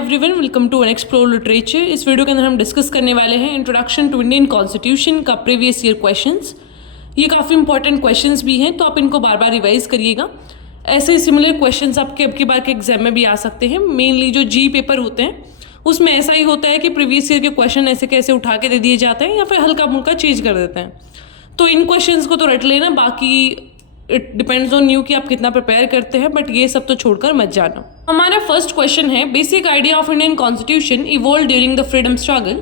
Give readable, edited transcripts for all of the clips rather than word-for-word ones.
Everyone, welcome to explore literature. इस video के अंदर हम डिस्कस करने वाले हैं इंट्रोडक्शन टू इंडियन कॉन्स्टिट्यूशन का प्रीवियस ईयर क्वेश्चंस। ये काफ़ी इंपॉर्टेंट क्वेश्चंस भी हैं, तो आप इनको बार बार रिवाइज करिएगा। ऐसे ही सिमिलर क्वेश्चंस आपके अब की बार के एग्जाम में भी आ सकते हैं। मेनली जो जी पेपर होते हैं उसमें ऐसा ही होता है कि प्रीवियस ईयर के क्वेश्चन ऐसे कैसे उठा के दे दिए जाते हैं या फिर हल्का मुल्का चेंज कर देते हैं। तो इन क्वेश्चंस को तो रट लेना, बाकी इट डिपेंड्स ऑन यू कि आप कितना प्रिपेयर करते हैं, बट ये सब तो छोड़कर मत जाना। हमारा फर्स्ट क्वेश्चन है, basic idea of Indian constitution evolve during the freedom struggle,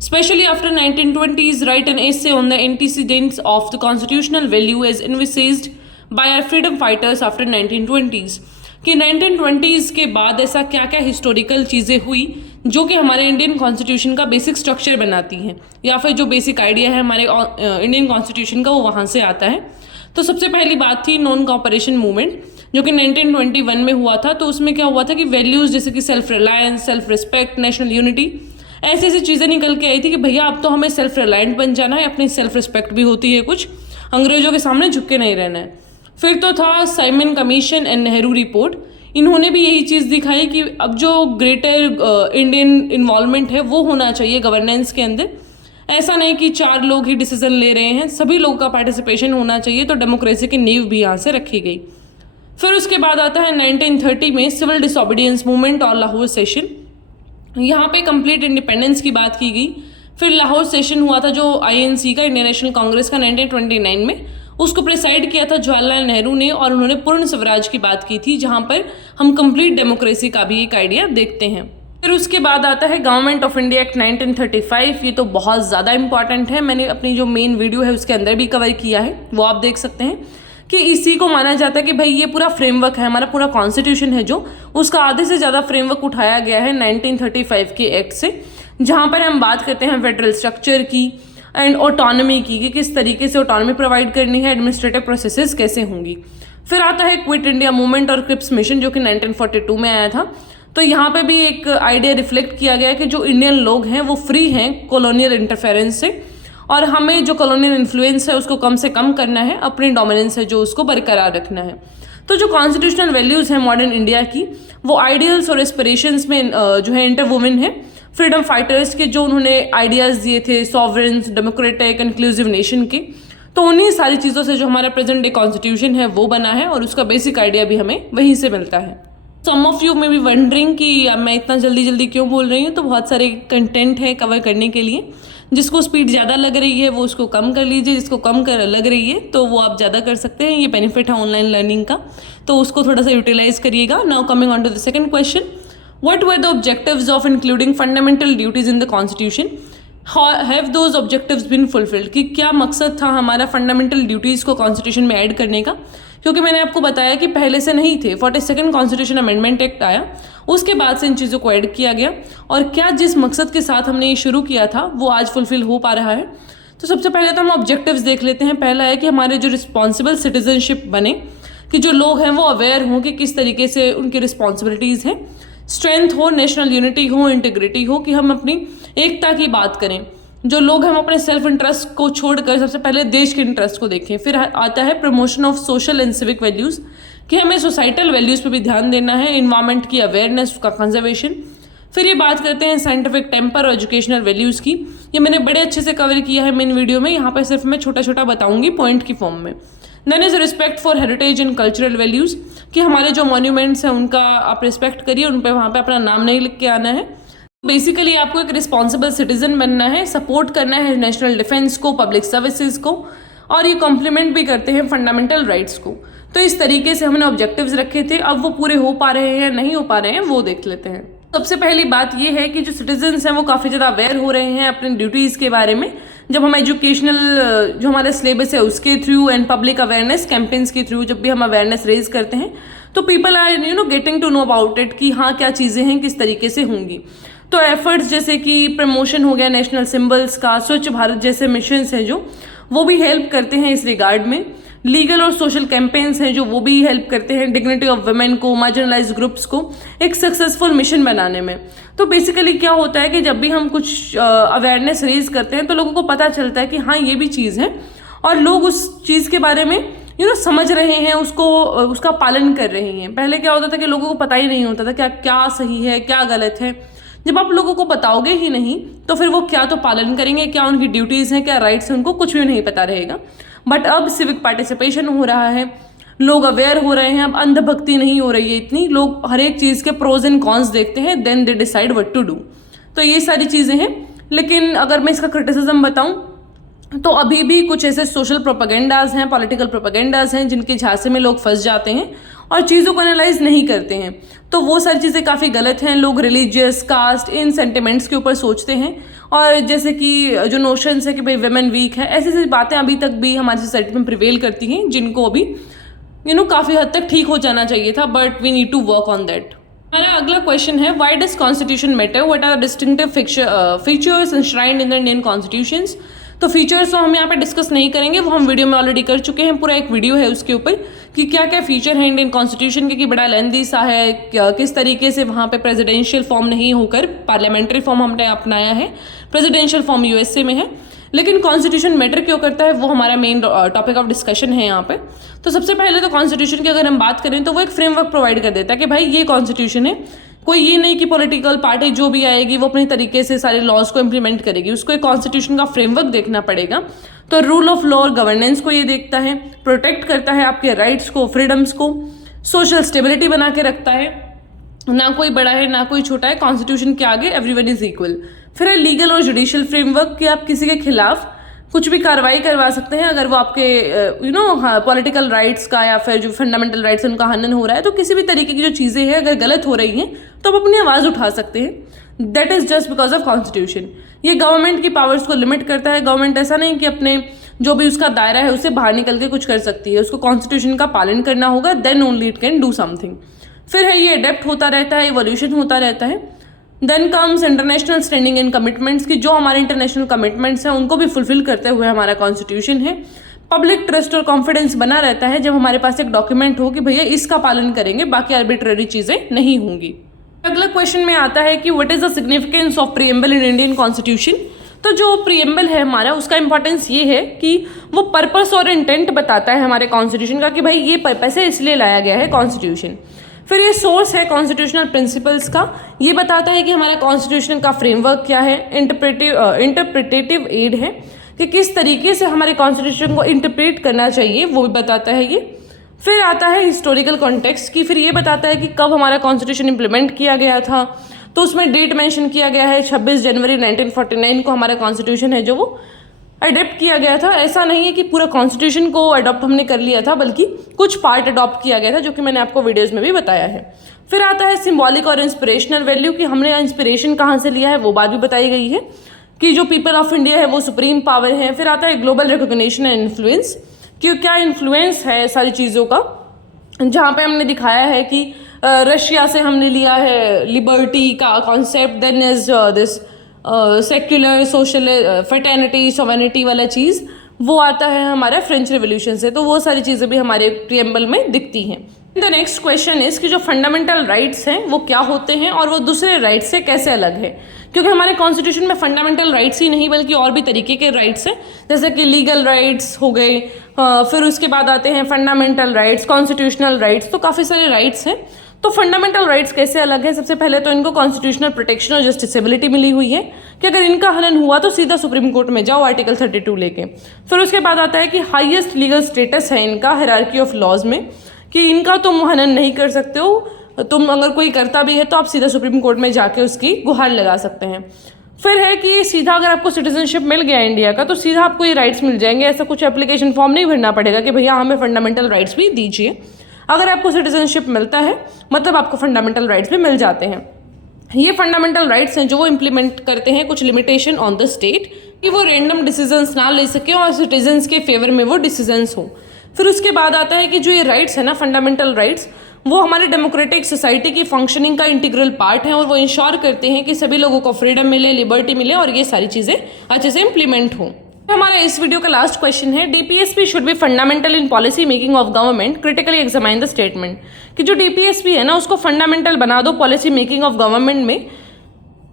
specially after 1920s, write an essay on the antecedents of the constitutional value as envisaged by our freedom fighters after 1920s। कि 1920s के बाद ऐसा क्या क्या historical चीज़ें हुई जो कि हमारे इंडियन कॉन्स्टिट्यूशन का बेसिक स्ट्रक्चर बनाती हैं, या फिर जो बेसिक आइडिया है हमारे इंडियन कॉन्स्टिट्यूशन का वो वहाँ से आता है। तो सबसे पहली बात थी नॉन कॉपरेशन मूवमेंट, जो कि 1921 में हुआ था। तो उसमें क्या हुआ था कि वैल्यूज़ जैसे कि self reliance, self respect, national unity, ऐसी ऐसी चीज़ें निकल के आई थी कि भैया अब तो हमें सेल्फ रिलायंट बन जाना है, अपनी सेल्फ रिस्पेक्ट भी होती है, कुछ अंग्रेजों के सामने झुक के नहीं रहना है। फिर तो था Simon commission and Nehru report. इन्होंने भी यही चीज़ दिखाई कि अब जो ग्रेटर इंडियन इन्वॉल्वमेंट है वो होना चाहिए गवर्नेंस के अंदर। ऐसा नहीं कि 4 लोग ही डिसीजन ले रहे हैं, सभी लोगों का पार्टिसिपेशन होना चाहिए। तो डेमोक्रेसी की नींव भी यहाँ से रखी गई। फिर उसके बाद आता है 1930 में सिविल डिसोबीडियंस मूवमेंट और लाहौर सेशन। यहाँ पे कंप्लीट इंडिपेंडेंस की बात की गई। फिर लाहौर सेशन हुआ था जो INC का, इंडियन नेशनल कांग्रेस का, 1929 में। उसको प्रिसाइड किया था जवाहरलाल नेहरू ने, और उन्होंने पूर्ण स्वराज की बात की थी, जहाँ पर हम कंप्लीट डेमोक्रेसी का भी एक आइडिया देखते हैं। फिर उसके बाद आता है गवर्नमेंट ऑफ इंडिया एक्ट 1935। ये तो बहुत ज़्यादा इंपॉर्टेंट है, मैंने अपनी जो मेन वीडियो है उसके अंदर भी कवर किया है, वो आप देख सकते हैं। कि इसी को माना जाता है कि भाई ये पूरा फ्रेमवर्क है, हमारा पूरा कॉन्स्टिट्यूशन है जो, उसका आधे से ज़्यादा फ्रेमवर्क उठाया गया है 1935 के एक्ट से, जहाँ पर हम बात करते हैं फेडरल स्ट्रक्चर की एंड ऑटोनॉमी की, कि किस तरीके से ऑटोनॉमी प्रोवाइड करनी है, एडमिनिस्ट्रेटिव प्रोसेसेस कैसे होंगी। फिर आता है क्विट इंडिया मूवमेंट और क्रिप्स मिशन, जो कि 1942 में आया था। तो यहाँ पे भी एक आइडिया रिफ्लेक्ट किया गया कि जो इंडियन लोग हैं वो फ्री हैं कॉलोनियल इंटरफेरेंस से, और हमें जो कॉलोनियल इन्फ्लुएंस है उसको कम से कम करना है, अपनी डोमिनेंस है जो उसको बरकरार रखना है। तो जो कॉन्स्टिट्यूशनल वैल्यूज़ हैं मॉडर्न इंडिया की, वो आइडियल्स और एस्पिरेशंस में जो है इंटरवुमेन है। फ्रीडम फाइटर्स के जो उन्होंने आइडियाज़ दिए थे, सॉवरेंस, डेमोक्रेटिक, इंक्लूसिव नेशन के, तो उन्हीं सारी चीज़ों से जो हमारा प्रेजेंट डे कॉन्स्टिट्यूशन है वो बना है, और उसका बेसिक आइडिया भी हमें वहीं से मिलता है। सम ऑफ यू में भी वंडरिंग कि अब मैं इतना जल्दी जल्दी क्यों बोल रही हूँ, तो बहुत सारे कंटेंट है कवर करने के लिए। जिसको स्पीड ज़्यादा लग रही है वो उसको कम कर लीजिए, जिसको कम कर लग रही है तो वो आप ज़्यादा कर सकते हैं। ये बेनिफिट है ऑनलाइन लर्निंग का, तो उसको थोड़ा सा यूटिलाइज करिएगा। Now coming on to the second question, what were the objectives of including fundamental duties in the constitution, have those objectives been fulfilled. कि क्या मकसद था हमारा फंडामेंटल ड्यूटीज़ को कॉन्स्टिट्यूशन में ऐड करने का, क्योंकि मैंने आपको बताया कि पहले से नहीं थे। 42nd कॉन्स्टिट्यूशन अमेंडमेंट एक्ट आया, उसके बाद से इन चीज़ों को ऐड किया गया, और क्या जिस मकसद के साथ हमने ये शुरू किया था वो आज फुलफिल हो पा रहा है। तो सबसे पहले तो हम ऑब्जेक्टिव्स देख लेते हैं। पहला है कि हमारे जो रिस्पॉन्सिबल सिटीजनशिप बने, कि जो लोग हैं वो अवेयर हों कि किस तरीके से उनकी रिस्पॉन्सिबिलिटीज़ हैं। स्ट्रेंथ हो, नेशनल यूनिटी हो, इंटीग्रिटी हो, कि हम अपनी एकता की बात करें। जो लोग हम अपने सेल्फ इंटरेस्ट को छोड़कर सबसे पहले देश के इंटरेस्ट को देखें। फिर आता है promotion of social and civic values, कि हमें सोसाइटल वैल्यूज़ पे भी ध्यान देना है, इन्वायरमेंट की अवेयरनेस, उसका कंजर्वेशन। फिर ये बात करते हैं साइंटिफिक टेम्पर और एजुकेशनल वैल्यूज़ की। ये मैंने बड़े अच्छे से कवर किया है मेन वीडियो में, यहाँ पर सिर्फ मैं छोटा छोटा बताऊंगी पॉइंट की फॉर्म में। Then is respect for heritage and cultural values, कि हमारे जो मॉन्यूमेंट्स हैं उनका आप रिस्पेक्ट करिए, उन पर वहाँ पर अपना नाम नहीं लिख के आना है। बेसिकली आपको एक रिस्पॉन्सिबल सिटीजन बनना है, सपोर्ट करना है नेशनल डिफेंस को, पब्लिक सर्विसेज को, और ये कॉम्प्लीमेंट भी करते हैं फंडामेंटल राइट्स को। तो इस तरीके से हमने ऑब्जेक्टिव्स रखे थे। अब वो पूरे हो पा रहे हैं नहीं हो पा रहे हैं वो देख लेते हैं। सबसे पहली बात ये है कि जो सिटीजन्स हैं वो काफ़ी ज़्यादा अवेयर हो रहे हैं अपनी ड्यूटीज़ के बारे में। जब हम एजुकेशनल जो हमारा सिलेबस है उसके through and public awareness campaigns के थ्रू जब भी हम अवेयरनेस रेज करते हैं, तो people are getting to know about it, कि हाँ क्या चीज़ें हैं, किस तरीके से होंगी। तो एफर्ट्स जैसे कि प्रमोशन हो गया नेशनल सिंबल्स का, स्वच्छ भारत जैसे मिशंस हैं जो, वो भी हेल्प करते हैं इस रिगार्ड में। लीगल और सोशल कैंपेन्स हैं जो, वो भी हेल्प करते हैं डिग्निटी ऑफ वुमेन को, मार्जिनलाइज्ड ग्रुप्स को एक सक्सेसफुल मिशन बनाने में। तो बेसिकली क्या होता है कि जब भी हम कुछ अवेयरनेस रेज करते हैं तो लोगों को पता चलता है कि हाँ ये भी चीज़ है, और लोग उस चीज़ के बारे में समझ रहे हैं, उसका पालन कर रहे हैं। पहले क्या होता था कि लोगों को पता ही नहीं होता था क्या क्या सही है क्या गलत है। जब आप लोगों को बताओगे ही नहीं तो फिर वो क्या तो पालन करेंगे, क्या उनकी ड्यूटीज़ हैं, क्या राइट्स हैं, उनको कुछ भी नहीं पता रहेगा। बट अब सिविक पार्टिसिपेशन हो रहा है, लोग अवेयर हो रहे हैं, अब अंधभक्ति नहीं हो रही है इतनी, लोग हर एक चीज़ के प्रोज एंड कॉन्स देखते हैं, then they decide what to do. तो ये सारी चीज़ें हैं। लेकिन अगर मैं इसका क्रिटिसिज्म बताऊं तो अभी भी कुछ ऐसे सोशल प्रोपेगेंडाज हैं, पॉलिटिकल प्रोपेगेंडाज हैं जिनके झांसे में लोग फंस जाते हैं और चीज़ों को एनालाइज नहीं करते हैं। तो वो सारी चीज़ें काफ़ी गलत हैं। लोग रिलीजियस, कास्ट, इन सेंटिमेंट्स के ऊपर सोचते हैं और जैसे कि जो नोशंस है कि भाई वेमेन वीक है, ऐसी ऐसी बातें अभी तक भी हमारी सोसाइटी में प्रिवेल करती हैं, जिनको अभी काफ़ी हद तक ठीक हो जाना चाहिए था, but we need to work on that. हमारा अगला क्वेश्चन है, why does constitution matter, what are distinctive features enshrined in the Indian constitutions. तो फीचर्स तो हम यहाँ पे डिस्कस नहीं करेंगे, वो हम वीडियो में ऑलरेडी कर चुके हैं, पूरा एक वीडियो है उसके ऊपर कि क्या क्या फीचर है इंडियन कॉन्स्टिट्यूशन के, कि बड़ा लेंदी सा है, किस तरीके से वहाँ पे प्रेसिडेंशियल फॉर्म नहीं होकर पार्लियामेंट्री फॉर्म हमने अपनाया है, प्रेसिडेंशियल फॉर्म यूएसए में है। लेकिन कॉन्स्टिट्यूशन मैटर क्यों करता है, वो हमारा मेन टॉपिक ऑफ डिस्कशन है यहाँ पे। तो सबसे पहले तो कॉन्स्टिट्यूशन की अगर हम बात करें तो वो एक फ्रेमवर्क प्रोवाइड कर देता है कि भाई ये कॉन्स्टिट्यूशन है, कोई ये नहीं कि पॉलिटिकल पार्टी जो भी आएगी वो अपने तरीके से सारे लॉज को इम्प्लीमेंट करेगी, उसको एक कॉन्स्टिट्यूशन का फ्रेमवर्क देखना पड़ेगा। तो रूल ऑफ लॉ और गवर्नेंस को ये देखता है, प्रोटेक्ट करता है आपके राइट्स को, फ्रीडम्स को, सोशल स्टेबिलिटी बना के रखता है, ना कोई बड़ा है ना कोई छोटा है, कॉन्स्टिट्यूशन के आगे एवरीवन इज इक्वल। फिर है लीगल और जुडिशियल फ्रेमवर्क कि आप किसी के खिलाफ कुछ भी कार्रवाई करवा सकते हैं अगर वो आपके पॉलिटिकल राइट्स का या फिर जो फंडामेंटल राइट्स है उनका हनन हो रहा है। तो किसी भी तरीके की जो चीज़ें हैं अगर गलत हो रही हैं तो आप अपनी आवाज़ उठा सकते हैं। That is just because of constitution. ये गवर्नमेंट की पावर्स को लिमिट करता है। गवर्नमेंट ऐसा नहीं कि अपने जो भी उसका दायरा है उससे बाहर निकल के कुछ कर सकती है, उसको कॉन्स्टिट्यूशन का पालन करना होगा, then only it can do something. फिर है ये अडेप्ट होता रहता है, इवोल्यूशन होता रहता है। Then comes international standing and commitments की जो हमारे इंटरनेशनल कमिटमेंट्स हैं उनको भी फुलफिल करते हुए हमारा कॉन्स्टिट्यूशन है। पब्लिक ट्रस्ट और कॉन्फिडेंस बना रहता है जब हमारे पास एक डॉक्यूमेंट हो कि भैया इसका पालन करेंगे, बाकी आर्बिट्ररी चीज़ें नहीं होंगी। अगला क्वेश्चन में आता है कि what is the significance of preamble in Indian constitution. तो जो प्रीएम्बल है हमारा, उसका इंपॉर्टेंस ये है कि वो पर्पस और इंटेंट बताता है हमारे कॉन्स्टिट्यूशन का कि भाई ये पर्पस है इसलिए लाया गया है कॉन्स्टिट्यूशन। फिर ये सोर्स है कॉन्स्टिट्यूशनल प्रिंसिपल्स का, ये बताता है कि हमारा कॉन्स्टिट्यूशन का फ्रेमवर्क क्या है। इंटरप्रिटेटिव एड है कि किस तरीके से हमारे कॉन्स्टिट्यूशन को इंटरप्रेट करना चाहिए, वो भी बताता है ये। फिर आता है हिस्टोरिकल कॉन्टेक्स्ट की, फिर ये बताता है कि कब हमारा कॉन्स्टिट्यूशन इम्प्लीमेंट किया गया था। तो उसमें डेट मेंशन किया गया है 26 जनवरी 1949 को हमारा कॉन्स्टिट्यूशन है जो वो अडॉप्ट किया गया था। ऐसा नहीं है कि पूरा कॉन्स्टिट्यूशन को अडॉप्ट हमने कर लिया था, बल्कि कुछ पार्ट अडॉप्ट किया गया था, जो कि मैंने आपको वीडियोस में भी बताया है। फिर आता है सिंबॉलिक और इंस्पिरेशनल वैल्यू कि हमने इंस्पिरेशन कहाँ से लिया है, वो बात भी बताई गई है कि जो पीपल ऑफ इंडिया है वो सुप्रीम पावर है। फिर आता है ग्लोबल रिकॉग्निशन एंड इन्फ्लुएंस कि क्या इन्फ्लुएंस है सारी चीज़ों का, जहाँ पे हमने दिखाया है कि रशिया से हमने लिया है लिबर्टी का concept, then is this secular social fraternity sovereignty वाला चीज़, वो आता है हमारा फ्रेंच रेवोल्यूशन से। तो वो सारी चीज़ें भी हमारे प्रीएम्बल में दिखती हैं। द नेक्स्ट क्वेश्चन इज कि जो फंडामेंटल राइट्स हैं वो क्या होते हैं और वो दूसरे राइट्स से कैसे अलग है, क्योंकि हमारे कॉन्स्टिट्यूशन में फंडामेंटल राइट्स ही नहीं बल्कि और भी तरीके के राइट्स हैं, जैसे कि लीगल राइट्स हो गए, फिर उसके बाद आते हैं फंडामेंटल राइट्स, कॉन्स्टिट्यूशनल राइट्स, तो काफ़ी सारे राइट्स हैं। तो फंडामेंटल राइट्स कैसे अलग है, सबसे पहले तो इनको कॉन्स्टिट्यूशनल प्रोटेक्शन और जस्टिसेबिलिटी मिली हुई है कि अगर इनका हनन हुआ तो सीधा सुप्रीम कोर्ट में जाओ आर्टिकल 32 लेके। फिर उसके बाद आता है कि हाईएस्ट लीगल स्टेटस है इनका हायरार्की ऑफ लॉज में, कि इनका तुम हनन नहीं कर सकते हो, तुम अगर कोई करता भी है तो आप सीधा सुप्रीम कोर्ट में जाके उसकी गुहार लगा सकते हैं। फिर है कि सीधा अगर आपको सिटीजनशिप मिल गया इंडिया का तो सीधा आपको ये राइट्स मिल जाएंगे, ऐसा कुछ एप्लीकेशन फॉर्म नहीं भरना पड़ेगा कि भैया हमें फंडामेंटल राइट्स भी दीजिए। अगर आपको सिटीजनशिप मिलता है मतलब आपको फंडामेंटल राइट्स भी मिल जाते हैं। ये फंडामेंटल राइट्स हैं जो वो इम्प्लीमेंट करते हैं कुछ लिमिटेशन ऑन द स्टेट कि वो रैंडम डिसीजंस ना ले सके और सिटीजन्स के फेवर में वो डिसीजंस हो। फिर उसके बाद आता है कि जो ये राइट्स है ना फंडामेंटल राइट्स, वो हमारे डेमोक्रेटिक सोसाइटी की फंक्शनिंग का इंटीग्रल पार्ट है और वो इंश्योर करते हैं कि सभी लोगों को फ्रीडम मिले, लिबर्टी मिले और ये सारी चीज़ें अच्छे से इम्प्लीमेंट हों। हमारा इस वीडियो का लास्ट क्वेश्चन है, DPSP should be fundamental in policy making of government, critically examine the statement. कि जो डीपीएसपी है ना उसको फंडामेंटल बना दो पॉलिसी मेकिंग ऑफ गवर्नमेंट में।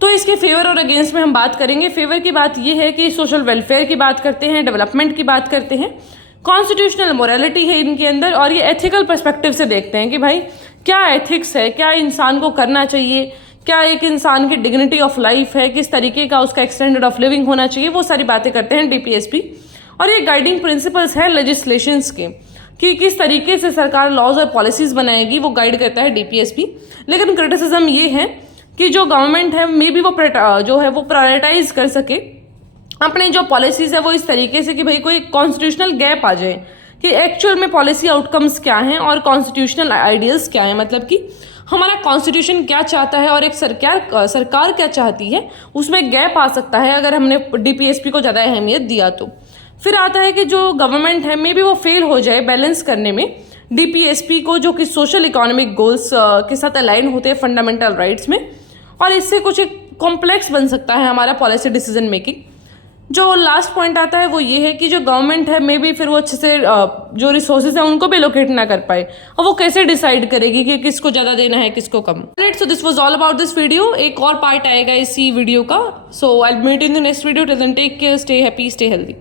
तो इसके फेवर और अगेंस्ट में हम बात करेंगे। फेवर की बात ये है कि सोशल वेलफेयर की बात करते हैं, डेवलपमेंट की बात करते हैं। कॉन्स्टिट्यूशनल मोरालिटी है इनके अंदर, और ये एथिकल पर्सपेक्टिव से देखते हैं कि भाई क्या एथिक्स है, क्या इंसान को करना चाहिए, क्या एक इंसान की डिग्निटी ऑफ लाइफ है, किस तरीके का उसका एक्सटेंडर्ड ऑफ लिविंग होना चाहिए, वो सारी बातें करते हैं डीपीएसपी। और ये गाइडिंग प्रिंसिपल्स है लेजिस्लेशंस के कि किस तरीके से सरकार लॉज और पॉलिसीज बनाएगी, वो गाइड करता है डीपीएसपी। लेकिन क्रिटिसिज्म ये है कि जो गवर्नमेंट है मे बी वो जो है वो प्रायोरिटाइज कर सके अपने जो पॉलिसीज है वो इस तरीके से कि भाई कोई कॉन्स्टिट्यूशनल गैप आ जाए कि एक्चुअल में पॉलिसी आउटकम्स क्या हैं और कॉन्स्टिट्यूशनल आइडियल्स क्या हैं, मतलब कि हमारा कॉन्स्टिट्यूशन क्या चाहता है और एक सरकार क्या चाहती है, उसमें गैप आ सकता है अगर हमने डीपीएसपी को ज़्यादा अहमियत दिया तो। फिर आता है कि जो गवर्नमेंट है मे बी वो फेल हो जाए बैलेंस करने में डीपीएसपी को, जो कि सोशल इकोनॉमिक गोल्स के साथ अलाइन होते हैं फंडामेंटल राइट्स में, और इससे कुछ एक कॉम्प्लेक्स बन सकता है हमारा पॉलिसी डिसीजन मेकिंग। जो लास्ट पॉइंट आता है वो ये है कि जो गवर्नमेंट है मे बी फिर वो अच्छे से जो रिसोर्सेज है उनको भी एलोकेट ना कर पाए, और वो कैसे डिसाइड करेगी कि किसको ज़्यादा देना है किसको कम। So this was all about this video. एक और पार्ट आएगा इसी वीडियो का, so I will meet in the next video. Till then take care, stay happy, stay healthy.